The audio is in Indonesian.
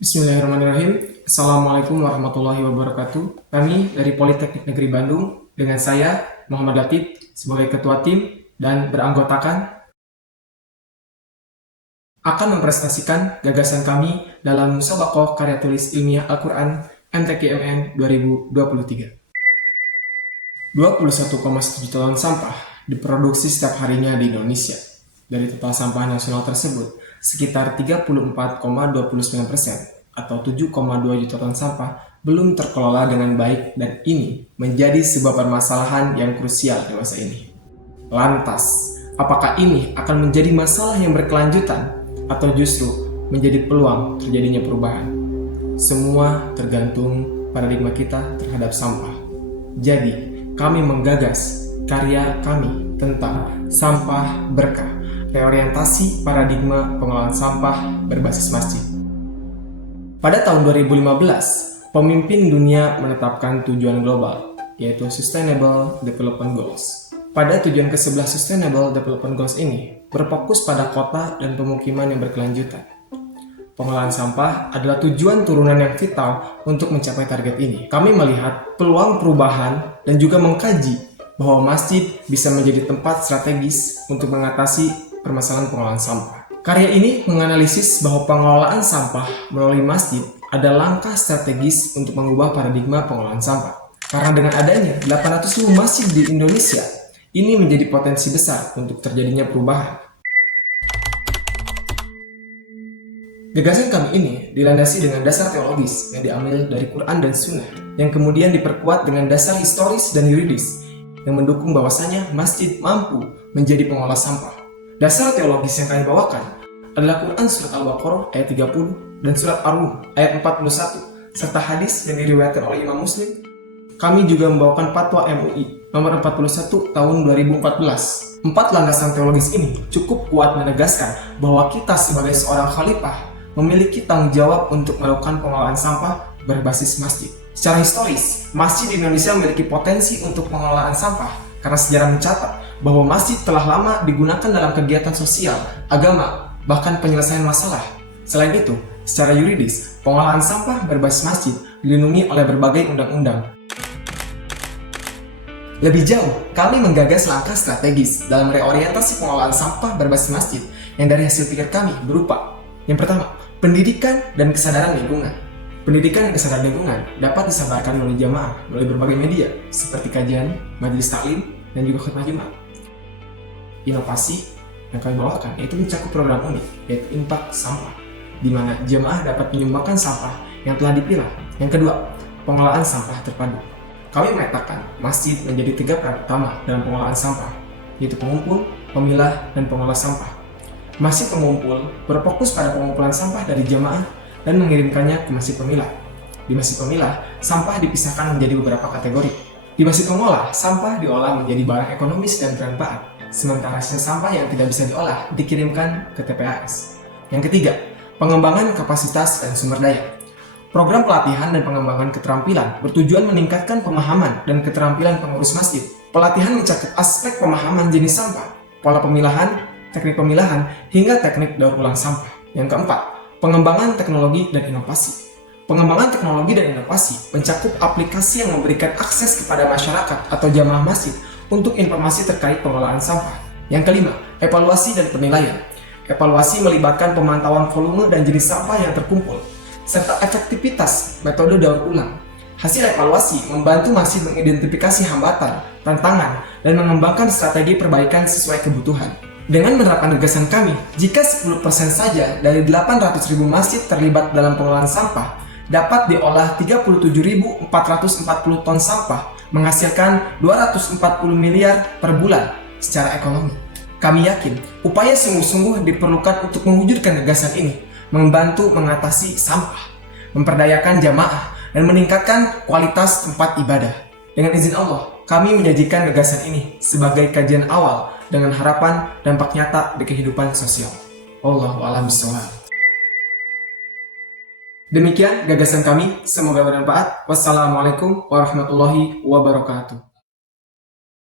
Bismillahirrahmanirrahim. Assalamualaikum warahmatullahi wabarakatuh. Kami dari Politeknik Negeri Bandung, dengan saya Muhammad Latif sebagai ketua tim dan beranggotakan akan mempresentasikan gagasan kami dalam Musabaqah Karya Tulis Ilmiah Al-Quran MTQ-MN 2023. 21,1 juta ton sampah diproduksi setiap harinya di Indonesia. Dari total sampah nasional tersebut, sekitar 34,29% atau 7,2 juta ton sampah belum terkelola dengan baik, dan ini menjadi sebuah permasalahan yang krusial di masa ini. Lantas, apakah ini akan menjadi masalah yang berkelanjutan atau justru menjadi peluang terjadinya perubahan? Semua tergantung paradigma kita terhadap sampah. Jadi, kami menggagas karya kami tentang sampah berkah, reorientasi paradigma pengelolaan sampah berbasis masjid. Pada tahun 2015, pemimpin dunia menetapkan tujuan global, yaitu Sustainable Development Goals. Pada tujuan ke-11 Sustainable Development Goals ini, berfokus pada kota dan pemukiman yang berkelanjutan. Pengelolaan sampah adalah tujuan turunan yang vital untuk mencapai target ini. Kami melihat peluang perubahan dan juga mengkaji bahwa masjid bisa menjadi tempat strategis untuk mengatasi permasalahan pengelolaan sampah. Karya ini menganalisis bahwa pengelolaan sampah melalui masjid adalah langkah strategis untuk mengubah paradigma pengelolaan sampah. Karena dengan adanya 800.000 masjid di Indonesia, ini menjadi potensi besar untuk terjadinya perubahan. Gagasan kami ini dilandasi dengan dasar teologis yang diambil dari Quran dan Sunnah, yang kemudian diperkuat dengan dasar historis dan yuridis yang mendukung bahwasanya masjid mampu menjadi pengolah sampah. Dasar teologis yang kami bawakan adalah Quran Surat Al-Baqarah ayat 30 dan Surat Ar-Rum ayat 41, serta hadis yang diriwayatkan oleh Imam Muslim. Kami juga membawakan Fatwa MUI nomor 41 tahun 2014. 4 landasan teologis ini cukup kuat menegaskan bahwa kita sebagai seorang khalifah memiliki tanggung jawab untuk melakukan pengelolaan sampah berbasis masjid. Secara historis, masjid di Indonesia memiliki potensi untuk pengelolaan sampah karena sejarah mencatat bahwa masjid telah lama digunakan dalam kegiatan sosial, agama, bahkan penyelesaian masalah. Selain itu, secara yuridis, pengolahan sampah berbasis masjid dilindungi oleh berbagai undang-undang. Lebih jauh, kami menggagas langkah strategis dalam reorientasi pengolahan sampah berbasis masjid yang dari hasil pikir kami berupa: yang pertama, pendidikan dan kesadaran lingkungan. Pendidikan dan kesadaran lingkungan dapat disampaikan melalui jamaah melalui berbagai media seperti kajian, majelis taklim, dan juga khutbah Jumat. Inovasi yang kami bawakan yaitu mencakup program unik, yaitu Impak Sampah, di mana jemaah dapat menyumbangkan sampah yang telah dipilah. Yang kedua, pengelolaan sampah terpadu. Kami memetakan masjid menjadi 3 peran utama dalam pengelolaan sampah, yaitu pengumpul, pemilah, dan pengolah sampah. Masjid pengumpul berfokus pada pengumpulan sampah dari jemaah dan mengirimkannya ke masjid pemilah. Di masjid pemilah, sampah dipisahkan menjadi beberapa kategori. Di masjid pengolah, sampah diolah menjadi barang ekonomis dan bermanfaat, sementara sisa sampah yang tidak bisa diolah dikirimkan ke TPAS. Yang ketiga, pengembangan kapasitas dan sumber daya. Program pelatihan dan pengembangan keterampilan bertujuan meningkatkan pemahaman dan keterampilan pengurus masjid. Pelatihan mencakup aspek pemahaman jenis sampah, pola pemilahan, teknik pemilahan, hingga teknik daur ulang sampah. Yang keempat, pengembangan teknologi dan inovasi. Pengembangan teknologi dan inovasi mencakup aplikasi yang memberikan akses kepada masyarakat atau jamaah masjid untuk informasi terkait pengelolaan sampah. Yang kelima, evaluasi dan penilaian. Evaluasi melibatkan pemantauan volume dan jenis sampah yang terkumpul, serta efektivitas metode daur ulang. Hasil evaluasi membantu masjid mengidentifikasi hambatan, tantangan, dan mengembangkan strategi perbaikan sesuai kebutuhan. Dengan menerapkan gagasan kami, jika 10% saja dari 800.000 masjid terlibat dalam pengelolaan sampah, dapat diolah 37.440 ton sampah, menghasilkan 240 miliar per bulan secara ekonomi. Kami yakin upaya sungguh-sungguh diperlukan untuk mewujudkan gagasan ini, membantu mengatasi sampah, memperdayakan jamaah, dan meningkatkan kualitas tempat ibadah. Dengan izin Allah, kami menyajikan gagasan ini sebagai kajian awal dengan harapan dampak nyata di kehidupan sosial. Wallahu a'lam bishawab. Demikian gagasan kami, semoga bermanfaat. Wassalamualaikum warahmatullahi wabarakatuh.